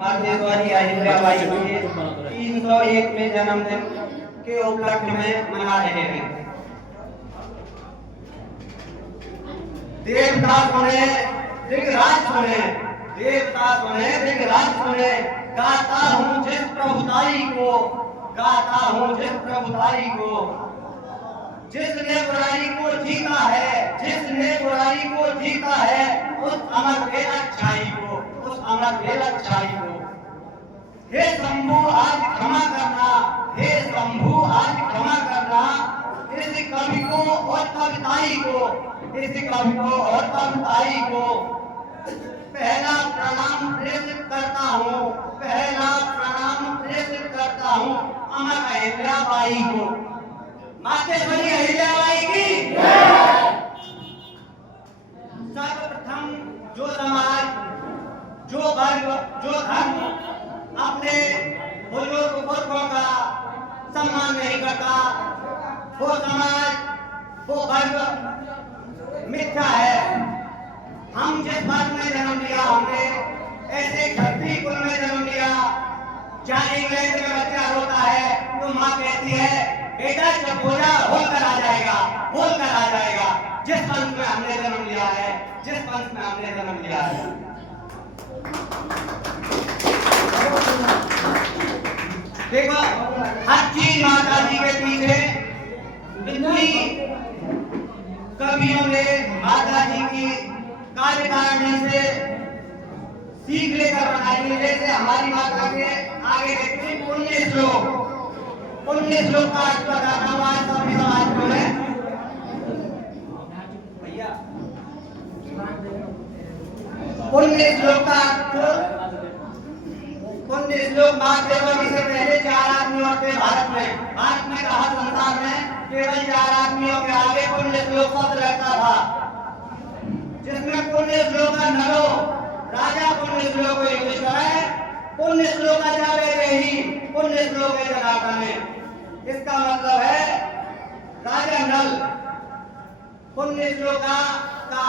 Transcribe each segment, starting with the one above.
मातेश्वरी अहिल्याबाई के 301वें जन्मदिन के उपलक्ष्य में मना रहे हैं। देवता सुने, दिग्राज सुने, देवता सुने, दिग्राज सुने, गाता हूँ जिस प्रभुताई को, गाता हूँ जिस प्रभुताई को, जिसने बुराई को जीता है, जिसने बुराई को जीता है, उस अमर पे अच्छाई को, उस अमर पे अच्छाई को। हे शंभु आज क्षमा करना, हे शंभु आज क्षमा करना, इस कवि को और कविताई को, इस कवि को और कविताई को पहला प्रणाम प्रेषित करता हूँ, पहला प्रणाम प्रेषित करता हूँ अमर अहिल्याबाई को। मातेश्वरी अहिल्याबाई की सर्वप्रथम जो समाज, जो वर्ग, जो धर्म अपने बुजुर्ग पुरखों का सम्मान नहीं करता, वो समाज, वो वर्ग मिथ्या है। हम जिस वर्ग में जन्म लिया, हमने ऐसे क्षत्रिय कुल में जन्म लिया। जहाँ इंग्लैंड में बच्चा रोता है तो माँ कहती है बेटा जब बोला होकर आ जाएगा, बोलकर आ जाएगा। जिस वंश में हमने जन्म लिया है, जिस वंश में हमने जन्म लिया है। देखो हर चीज माता जी के पीछे इतनी कवियों ने माता जी की कार्यकारिणी से सीख लेकर बनाई है। जैसे हमारी माता के आगे देखते हैं 19 श्लोक, 19 श्लोक का अर्थ बताना हमारे सभी समाज को है भैया। 19 श्लोक का अर्थ, 19 श्लोक मातेश्वरी से पहले 4 आदमियों थे भारत में कहा संसार में केवल 4 आदमियों के आगे 19 श्लोक शब्द रहता था, जिसमें 19 श्लोक का नलो राजा, 19 श्लोक को युधिष्ठिर है, 19 श्लोक का जावे ही, 19 श्लोक है जनार्दन है। इसका मतलब है राजा नल। 19 श्लोक का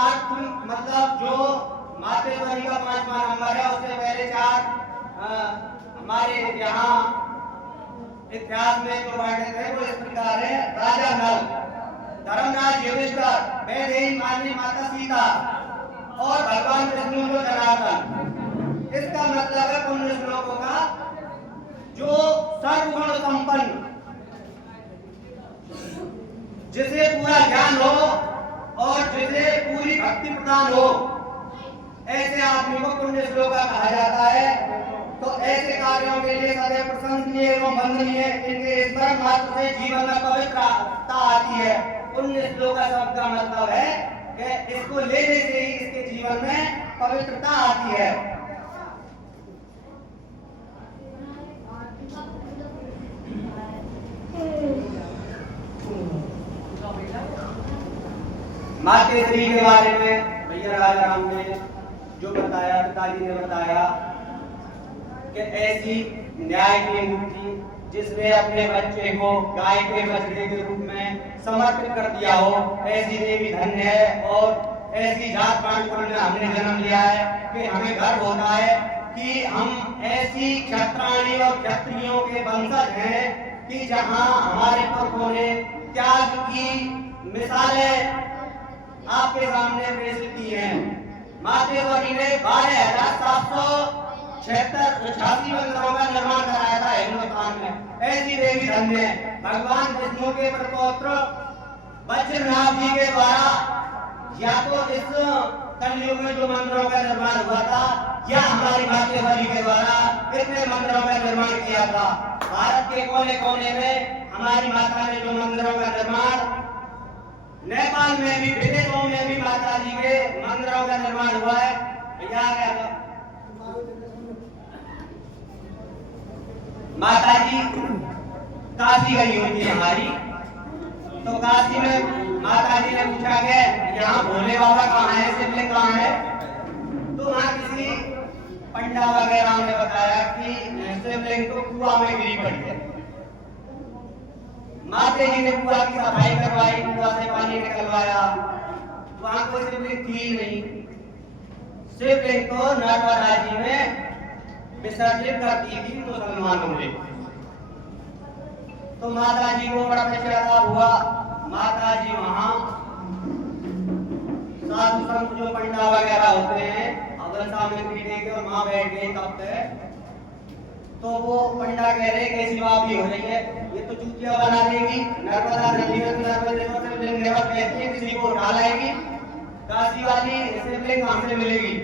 अर्थ मतलब जो मातेश्वरी का 5वां नंबर है, उससे पहले 4 हमारे यहाँ इतिहास में जो वर्णित है वो इस प्रकार है। राजा नल, धर्मराज युधिष्ठिर, वैदेही मानी माता सीता और भगवान विष्णु को जनार्दन। इसका मतलब है 19 श्लोकों का जो सर्वगुण संपन्न, जिसे पूरा ज्ञान हो और जिसे पूरी भक्ति प्रदान हो, ऐसे आदमी को पुण्य श्लोक कहा जाता है। तो ऐसे कार्यों के लिए सदैव प्रशंसनीय एवं वंदनीय, इनके स्मरण मात्र से जीवन में पवित्रता आती है। पुण्य श्लोक शब्द का मतलब है कि इसको लेने से ही इसके जीवन में पवित्रता आती है। मातेश्वरी के बारे में भैया राजा राम ने जो बताया, पिताजी ने बताया कि ऐसी न्याय की मूर्ति जिसने अपने बच्चे को गाय के बछड़े के रूप में समर्पित कर दिया हो, ऐसी देवी धन्य है। और ऐसी जात पात में हमने जन्म लिया है कि हमें गर्व होता है कि हम ऐसी क्षत्राणी और क्षत्रियों के वंशज हैं कि जहां हमारे पुरखों ने त्याग की मिसालें आपके सामने पेश की हैं। मातेश्वरी ने 12,786 मंदिरों का निर्माण कराया था हिंदुस्तान में। ऐसी देवी धन्य है। भगवान विष्णु के प्रपौत्र वज्रनाथ जी के द्वारा या तो इस कलयुग में जो मंदिरों का निर्माण हुआ था, या हमारी मातेश्वरी के द्वारा इतने मंदिरों का निर्माण किया था। भारत के कोने कोने में हमारी माता ने जो मंदिरों का निर्माण, नेपाल में भी, विदेशों में भी माता जी के मंदिरों का निर्माण हुआ है। माता जी काशी गई हुई थी हमारी, तो काशी में माता जी ने पूछा कि यहाँ भोले बाबा कहाँ है, शिवलिंग कहाँ है। तो वहाँ किसी पंडा वगैरह ने बताया कि शिवलिंग तो कुआं में गिरी पड़ी है। माता जी ने कुआं की सफाई करवाई, कुआं से पानी निकलवाया, वहां कोई शिवलिंग थी नहीं। शिवलिंग तो नर्मदा जी में विसर्जित करती थी मुसलमानों में। तो माता जी को बड़ा पश्चाताप हुआ। माता जी वहां साधु संत जो पंडा वगैरह होते हैं अगर सामने लेके और माँ बैठ गई तब तक, तो वो पंडा कह रहे कैसी बात भी हो रही है, ये तो चूतिया बना देगी, नर्मदा नदी में कहती है किसी को उठा लाएगी, काशी वाली शिवलिंग कहां से मिलेगी।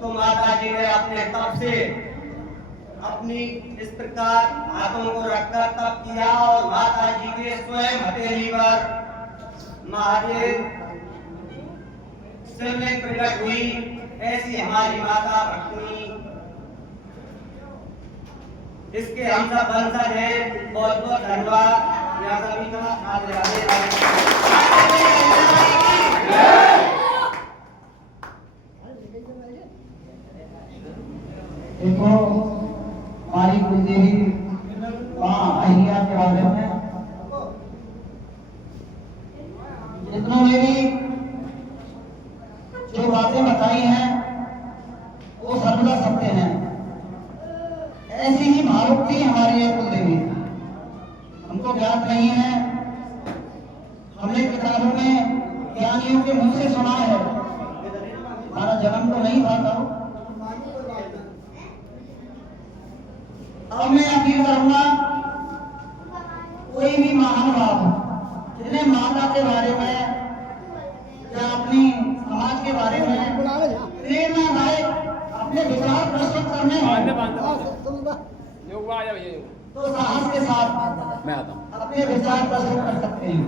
तो माता जी ने अपने तप से अपनी इस प्रकार हाथों को रखकर तप किया और माता जी के स्वयं हथेली पर महादेव शिवलिंग प्रकट हुई। ऐसी हमारी माता भक्ति, इसके हम सब वंशज हैं। बहुत बहुत धन्यवाद यहाँ सभी का। देखो हमारी कुलदेवी माँ अहिल्या के बारे में जितनों ने भी जो बातें बताई हैं वो सर्वदा सत्य हैं। ऐसी ही भावुकती हमारी है कुलदेवी, हमको ज्ञात नहीं है, हमने किताबों में ज्ञानियों के मुंह से सुना है, हमारा जन्म तो नहीं था तब। अब मैं अपील करूंगा कोई भी महानुभाव जिन्हें माता के बारे में या अपनी समाज के बारे में प्रेरणादायक अपने विचार प्रस्तुत करने तो साहस के साथ अपने विचार प्रस्तुत कर सकते हैं।